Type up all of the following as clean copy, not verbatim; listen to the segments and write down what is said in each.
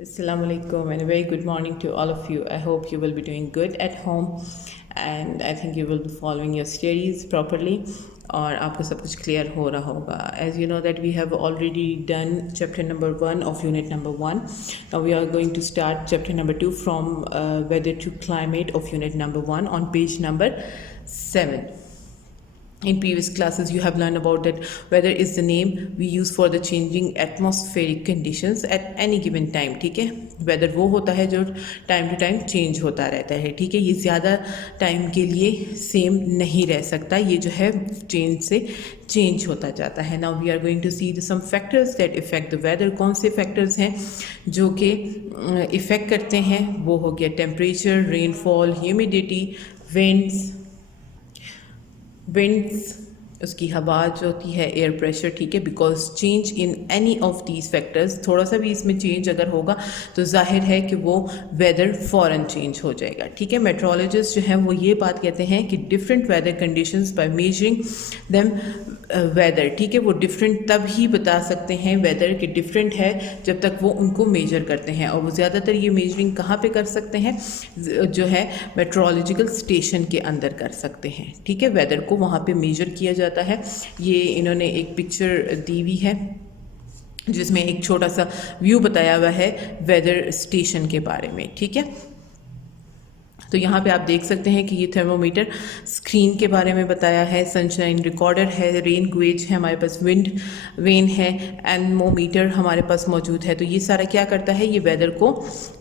Assalamu alaikum and a very good morning to all of you. I hope you will be doing good at home and I think you will be following your studies properly और आपको सब कुछ clear हो रहा होगा. As you know that we have already done chapter number 1 of unit number 1. Now we are going to start chapter number 2 from weather to climate of unit number 1 on page number 7. In previous classes you have learned about that weather is the name we use for the changing atmospheric conditions at any given time. ठीक है, weather वो होता है जो time to time change होता रहता है. ठीक है, ये ज़्यादा टाइम के लिए सेम नहीं रह सकता, ये जो है चेंज से चेंज होता जाता है. Now we are going to see some factors that effect the weather. कौन से फैक्टर्स हैं जो कि इफ़ेक्ट करते हैं? वो हो गया टेम्परेचर, रेनफॉल, ह्यूमिडिटी, विंड्स, उसकी हवा जो होती है, एयर प्रेशर. ठीक है, because change in any of these factors, थोड़ा सा भी इसमें चेंज अगर होगा तो जाहिर है कि वो वेदर फ़ौरन चेंज हो जाएगा. ठीक है, मेट्रोलॉजिस्ट जो हैं वो ये बात कहते हैं कि different weather conditions by measuring them weather. ठीक है, वो डिफरेंट तब ही बता सकते हैं वेदर कि डिफरेंट है जब तक वो उनको मेजर करते हैं. और वो ज़्यादातर ये मेजरिंग कहाँ पे कर सकते हैं? जो है मेट्रोलॉजिकल स्टेशन के अंदर कर सकते हैं. ठीक है, वेदर को वहाँ पे मेजर किया जाता है. ये इन्होंने एक पिक्चर दी हुई है जिसमें एक छोटा सा व्यू बताया हुआ है वेदर स्टेशन के बारे में. ठीक है, तो यहाँ पे आप देख सकते हैं कि ये थर्मोमीटर स्क्रीन के बारे में बताया है, सनशाइन रिकॉर्डर है, रेन गेज है, हमारे पास विंड वेन है, एनमोमीटर हमारे पास मौजूद है. तो ये सारा क्या करता है? ये वेदर को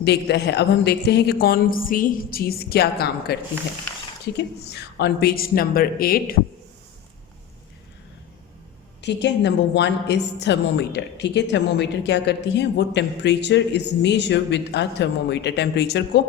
देखता है. अब हम देखते हैं कि कौन सी चीज़ क्या काम करती है. ठीक है, ऑन पेज नंबर 8. ठीक है, नंबर 1 इज़ थर्मोमीटर. ठीक है, थर्मोमीटर क्या करती है? वो temperature is measure with a thermometer. Temperature को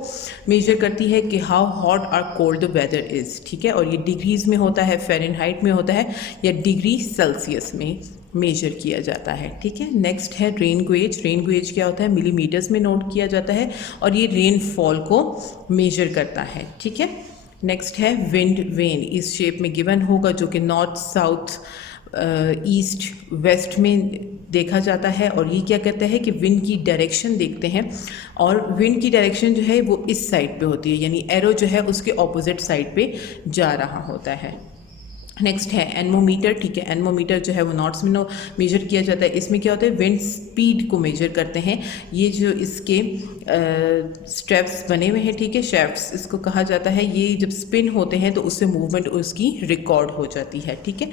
मेजर करती है कि हाउ हॉट और कोल्ड द वेदर इज़. ठीक है, और ये डिग्रीज़ में होता है, फ़ारेनहाइट में होता है या डिग्री सेल्सियस में मेजर किया जाता है. ठीक है, नेक्स्ट है रेन गेज. रेन गेज क्या होता है? मिलीमीटर्स में नोट किया जाता है और ये रेनफॉल को मेजर करता है. ठीक है, नेक्स्ट है विंड वेन. इस शेप में गिवन होगा जो कि नॉर्थ, साउथ, ईस्ट, वेस्ट में देखा जाता है. और ये क्या कहता है कि विंड की डायरेक्शन देखते हैं और विंड की डायरेक्शन जो है वो इस साइड पे होती है, यानी एरो जो है उसके ऑपोजिट साइड पे जा रहा होता है. नेक्स्ट है एनमोमीटर. ठीक है, एनमोमीटर जो है वो नॉट्स में मेजर किया जाता है. इसमें क्या होता है? विंड स्पीड को मेजर करते हैं. ये जो इसके स्ट्रैप्स बने हुए हैं, ठीक है, शैफ्ट्स इसको कहा जाता है. ये जब स्पिन होते हैं तो उससे मूवमेंट उसकी रिकॉर्ड हो जाती है. ठीक है,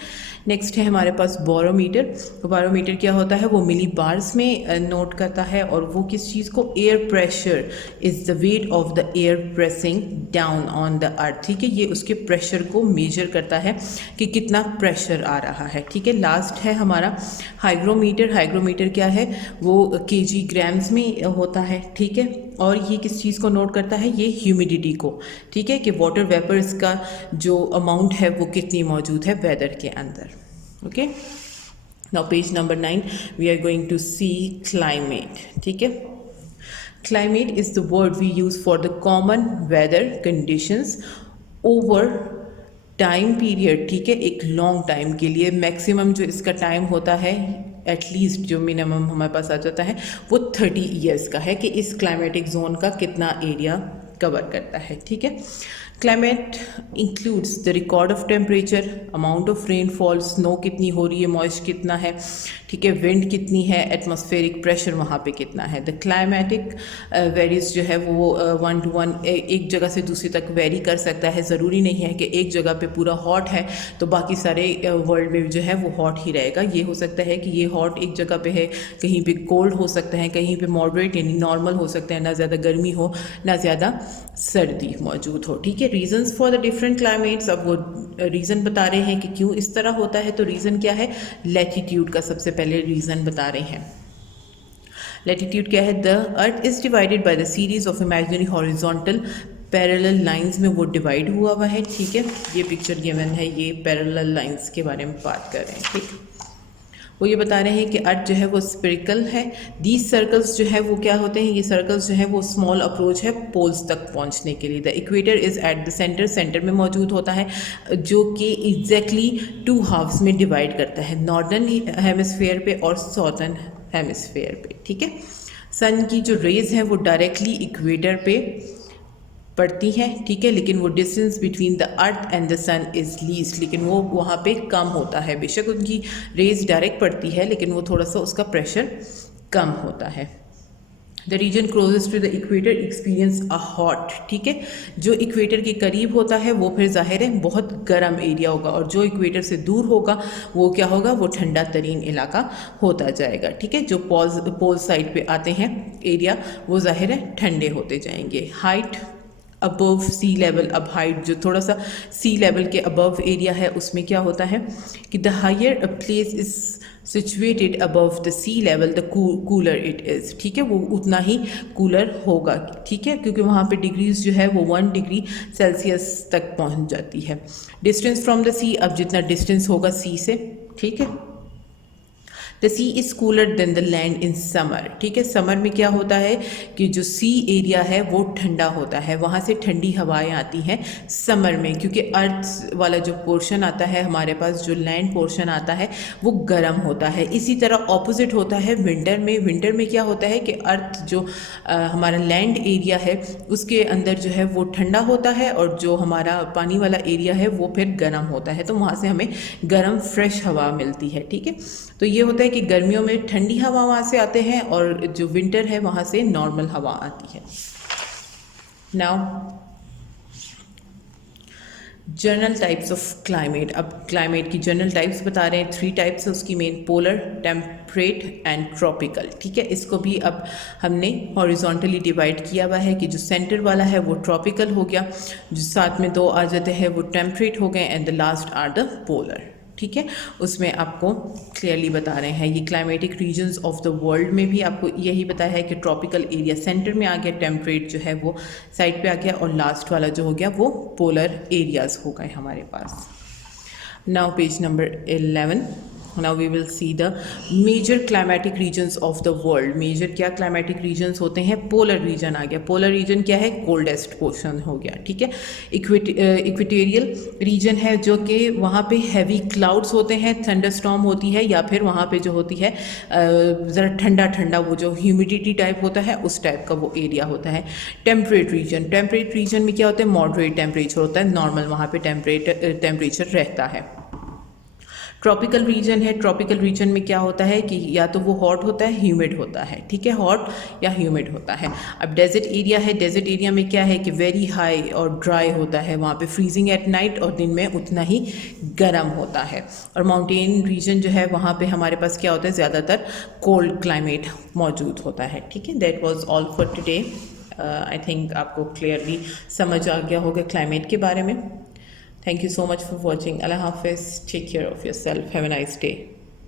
नेक्स्ट है हमारे पास बैरोमीटर. तो बैरोमीटर क्या होता है? वो मिली बार्स में नोट करता है और वो किस चीज़ को? Air pressure is the weight of the air pressing down on the earth. ठीक है, ये उसके प्रेशर को मेजर करता है कि कितना प्रेशर आ रहा है. ठीक है, लास्ट है हमारा हाइग्रोमीटर. हाइग्रोमीटर क्या है? वो केजी ग्राम्स में होता है. ठीक है, और ये किस चीज़ को नोट करता है? ये ह्यूमिडिटी को. ठीक है, कि वाटर वेपर्स का जो अमाउंट है वो कितनी मौजूद है वेदर के अंदर. Okay, now page number 9 we are going to see climate. ठीक है, climate is the word we use for the common weather conditions over time period. ठीक है, एक लॉन्ग टाइम के लिए. मैक्सिमम जो इसका टाइम होता है, एटलीस्ट जो मिनिमम हमारे पास आ जाता है वो 30 ईयर्स का है कि इस क्लाइमेटिक जोन का कितना एरिया कवर करता है. ठीक है, climate includes the record of temperature, amount of rainfall, snow कितनी हो रही है, मॉइस्ट कितना है. ठीक है, विंड कितनी है, एटमॉस्फेरिक प्रेशर वहाँ पे कितना है. द क्लाइमेटिक वेरीज जो है वो 1 to 1 एक जगह से दूसरी तक वेरी कर सकता है. ज़रूरी नहीं है कि एक जगह पे पूरा हॉट है तो बाकी सारे वर्ल्ड में जो है वो हॉट ही रहेगा. ये हो सकता है कि ये हॉट एक जगह पे है, कहीं पे कोल्ड हो सकता है, कहीं पे मॉडरेट यानी नॉर्मल हो सकता है, ना ज़्यादा गर्मी हो ना ज़्यादा सर्दी मौजूद हो. ठीक है, reasons for the different climates. अब वो रीज़न बता रहे हैं कि क्यों इस तरह होता है. तो रीज़न क्या है? लैटिट्यूड का सबसे पहले रीज़न बता रहे हैं. लैटिट्यूड क्या है? The earth is divided by the series of imaginary horizontal parallel lines में वो डिवाइड हुआ है. ठीक है, ये पिक्चर गिवन है, ये पैरेलल लाइंस के बारे में बात कर रहे हैं. ठीक, वो ये बता रहे हैं कि अर्थ जो है वो स्पेरिकल है. दीज सर्कल्स जो है वो क्या होते हैं? ये सर्कल्स जो है वो स्मॉल अप्रोच है पोल्स तक पहुंचने के लिए. The equator is at the centre, centre में मौजूद होता है जो कि एग्जैक्टली 2 हाफ्स में डिवाइड करता है, नॉर्दर्न हेमिस्फेयर पे और साउदर्न हेमिस्फेयर पे. ठीक है, सन की जो रेज हैं वो डायरेक्टली इक्वेटर पे पड़ती हैं, ठीक है, लेकिन वो distance between the earth and the sun is least, लेकिन वो वहाँ पे कम होता है। बेशक उनकी रेज डायरेक्ट पड़ती है लेकिन वो थोड़ा सा उसका प्रेशर कम होता है। The region closest to the equator experience a hot, ठीक है, जो इक्वेटर के करीब होता है वो फिर जाहिर है बहुत गर्म एरिया होगा, और जो इक्वेटर से दूर होगा वो क्या होगा, वो ठंडा तरीन इलाका होता जाएगा, ठीक है। जो पोल साइड पे आते हैं एरिया वो जाहिर है ठंडे होते जाएंगे। हाइट अबव सी लेवल, अब हाइट जो थोड़ा सा सी लेवल के अबव एरिया है उसमें क्या होता है कि the higher a place is situated above the sea level the cooler it is, ठीक है, वो उतना ही कूलर होगा, ठीक है, क्योंकि वहाँ पे डिग्रीज जो है वो 1 डिग्री सेल्सियस तक पहुँच जाती है। डिस्टेंस फ्रॉम द सी, अब जितना डिस्टेंस होगा सी से, ठीक है। The sea is cooler than the land in summer, ठीक है। समर में क्या होता है कि जो सी एरिया है वो ठंडा होता है, वहाँ से ठंडी हवाएं आती हैं समर में, क्योंकि अर्थ वाला जो पोर्शन आता है हमारे पास, जो लैंड पोर्शन आता है वो गर्म होता है। इसी तरह ऑपोजिट होता है विंटर में। विंटर में क्या होता है कि अर्थ जो हमारा लैंड एरिया है उसके अंदर जो है वो ठंडा होता है, और जो हमारा पानी वाला एरिया है वो फिर गर्म होता है, तो वहाँ से हमें गर्म फ्रेश हवा मिलती है, ठीक है। तो ये होता है कि गर्मियों में ठंडी हवा वहाँ से आते हैं और जो विंटर है वहाँ से नॉर्मल हवा आती है। Now general types of climate, अब क्लाइमेट की जनरल टाइप्स बता रहे हैं। 3 टाइप्स है उसकी main, polar, temperate and tropical, ठीक है। इसको भी अब हमने हॉरिजॉन्टली डिवाइड किया हुआ है कि जो सेंटर वाला है वो ट्रॉपिकल हो गया, जो साथ में 2 आ जाते हैं वो टेम्परेट हो गए, and the last are the polar, ठीक है। उसमें आपको क्लियरली बता रहे हैं ये climatic regions of the world में भी आपको यही बताया है कि ट्रॉपिकल एरिया सेंटर में आ गया, टेम्परेट जो है वो साइड पे आ गया, और लास्ट वाला जो हो गया वो पोलर एरियाज हो गए हमारे पास। Now page number 11, now we will see the major climatic regions of the world. Major क्या क्लाइमेटिक रीजन्स होते हैं, पोलर रीजन आ गया। पोलर रीजन क्या है, कोल्डेस्ट पोर्शन हो गया, ठीक है। इक्वेटोरियल रीजन है जो कि वहाँ पे हैवी क्लाउड्स होते हैं, थंडरस्टॉर्म होती है, या फिर वहाँ पे जो होती है ज़रा ठंडा ठंडा वो जो ह्यूमिडिटी टाइप होता है उस टाइप का वो एरिया होता है। टेम्परेट रीजन, टेम्परेट रीजन में क्या होता है, मॉडरेट टेम्परेचर होता है, नॉर्मल वहाँ पे टेम्परेचर रहता है। ट्रॉपिकल रीजन है, ट्रॉपिकल रीजन में क्या होता है कि या तो वो हॉट होता है, ह्यूमिड होता है, ठीक है, हॉट या ह्यूमिड होता है। अब डेजर्ट एरिया है, डेजर्ट एरिया में क्या है कि वेरी हाई और ड्राई होता है, वहाँ पे फ्रीजिंग एट नाइट और दिन में उतना ही गर्म होता है। और माउंटेन रीजन जो है वहाँ पे हमारे पास क्या होता है, ज़्यादातर कोल्ड क्लाइमेट मौजूद होता है, ठीक है। That was all for today. I think आपको क्लियरली समझ आ गया होगा क्लाइमेट के बारे में। Thank you so much for watching. Allah Hafiz. Take care of yourself. Have a nice day.